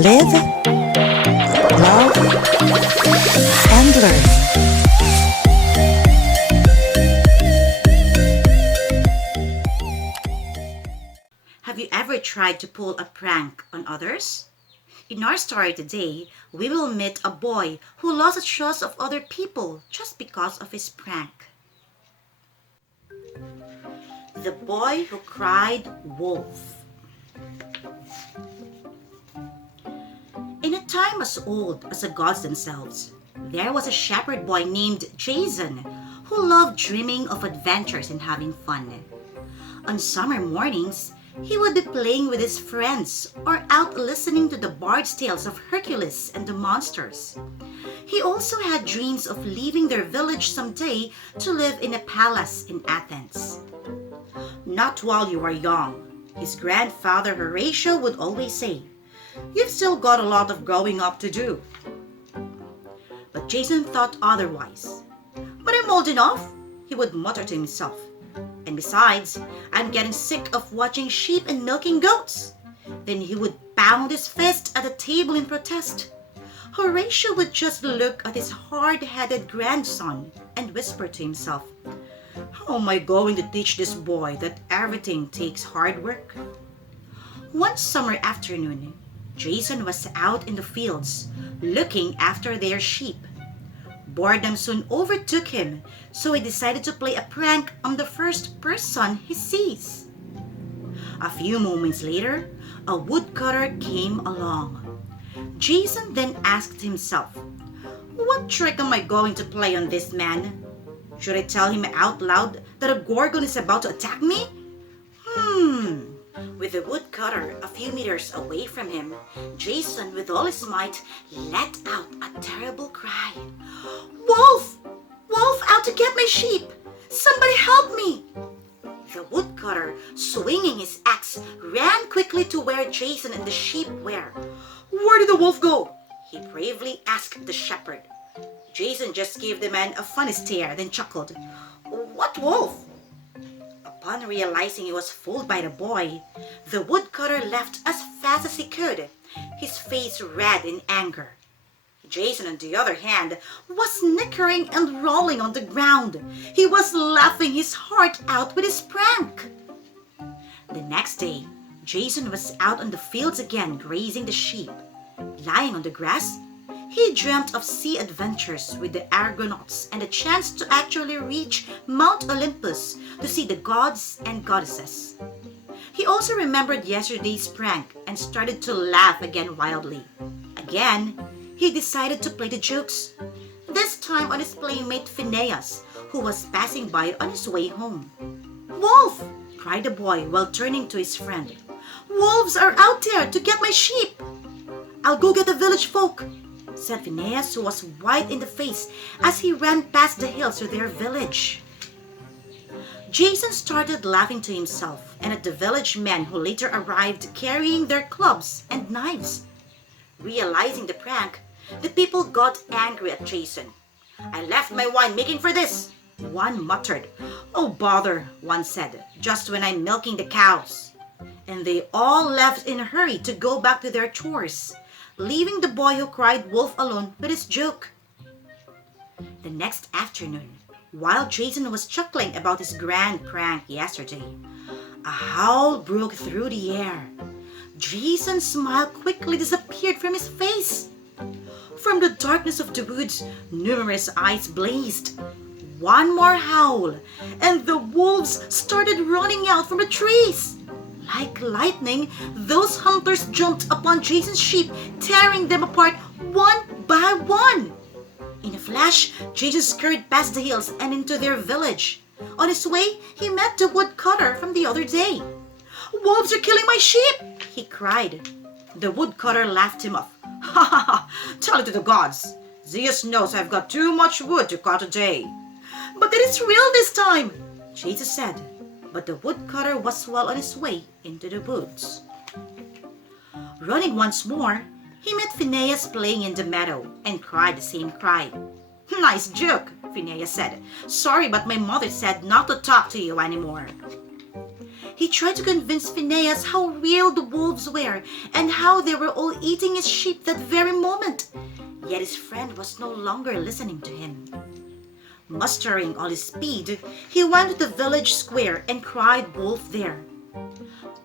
Live, love, and learn. Have you ever tried to pull a prank on others? In our story today, we will meet a boy who lost the trust of other people just because of his prank. The boy who cried wolf. In a time as old as the gods themselves, there was a shepherd boy named Jason who loved dreaming of adventures and having fun. On summer mornings, he would be playing with his friends or out listening to the bard's tales of Hercules and the monsters. He also had dreams of leaving their village someday to live in a palace in Athens. "Not while you are young," his grandfather Horatio would always say. "You've still got a lot of growing up to do." But Jason thought otherwise. "But I'm old enough," he would mutter to himself. "And besides, I'm getting sick of watching sheep and milking goats." Then he would pound his fist at the table in protest. Horatio would just look at his hard-headed grandson and whisper to himself, "How am I going to teach this boy that everything takes hard work?" One summer afternoon, Jason was out in the fields looking after their sheep. Boredom soon overtook him, so he decided to play a prank on the first person he sees. A few moments later, a woodcutter came along. Jason then asked himself, "What trick am I going to play on this man? Should I tell him out loud that a gorgon is about to attack me? With the woodcutter a few meters away from him, Jason, with all his might, let out a terrible cry. "Wolf! Wolf out to get my sheep! Somebody help me!" The woodcutter, swinging his axe, ran quickly to where Jason and the sheep were. "Where did the wolf go?" he bravely asked the shepherd. Jason just gave the man a funny stare, then chuckled. "What wolf?" Upon realizing he was fooled by the boy, the woodcutter left as fast as he could, his face red in anger. Jason, on the other hand, was snickering and rolling on the ground. He was laughing his heart out with his prank. The next day, Jason was out on the fields again grazing the sheep. Lying on the grass, he dreamt of sea adventures with the Argonauts and a chance to actually reach Mount Olympus to see the gods and goddesses. He also remembered yesterday's prank and started to laugh again wildly. Again, he decided to play the jokes, this time on his playmate Phineas, who was passing by on his way home. "Wolf!" cried the boy while turning to his friend. "Wolves are out there to get my sheep!" "I'll go get the village folk," said Phineas, who was white in the face as he ran past the hills to their village. Jason started laughing to himself and at the village men who later arrived carrying their clubs and knives. Realizing the prank, the people got angry at Jason. "I left my wine making for this," one muttered. "Oh bother," one said, "just when I'm milking the cows." And they all left in a hurry to go back to their chores, leaving the boy who cried wolf alone with his joke. The next afternoon, while Jason was chuckling about his grand prank yesterday, a howl broke through the air. Jason's smile quickly disappeared from his face. From the darkness of the woods, numerous eyes blazed. One more howl, and the wolves started running out from the trees. Like lightning, those hunters jumped upon Jason's sheep, tearing them apart one by one. In a flash, Jason scurried past the hills and into their village. On his way, he met the woodcutter from the other day. "Wolves are killing my sheep!" he cried. The woodcutter laughed him off. "Ha ha ha! Tell it to the gods. Zeus knows I've got too much wood to cut today." "But it is real this time," Jason said. But the woodcutter was well on his way into the woods. Running once more, he met Phineas playing in the meadow and cried the same cry. "Nice joke," Phineas said. "Sorry, but my mother said not to talk to you anymore." He tried to convince Phineas how real the wolves were and how they were all eating his sheep that very moment. Yet his friend was no longer listening to him. Mustering all his speed, he went to the village square and cried wolf there.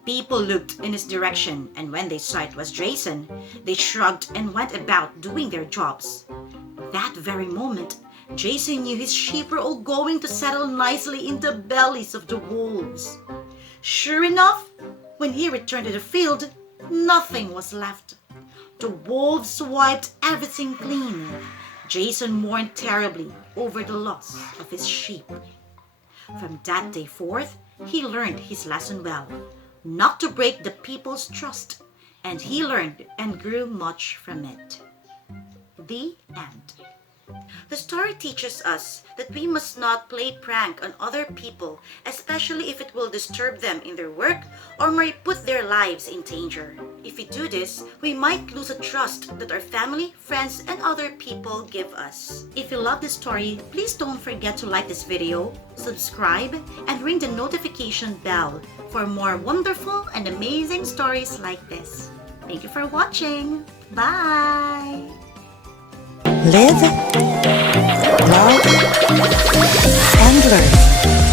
People looked in his direction, and when they saw it was Jason, they shrugged and went about doing their jobs. That very moment, Jason knew his sheep were all going to settle nicely in the bellies of the wolves. Sure enough, when he returned to the field, nothing was left. The wolves wiped everything clean. Jason mourned terribly over the loss of his sheep. From that day forth, he learned his lesson well, not to break the people's trust, and he learned and grew much from it. The end. The story teaches us that we must not play prank on other people, especially if it will disturb them in their work or may put their lives in danger. If we do this, we might lose the trust that our family, friends, and other people give us. If you love this story, please don't forget to like this video, subscribe, and ring the notification bell for more wonderful and amazing stories like this. Thank you for watching. Bye! Live, love, and learn.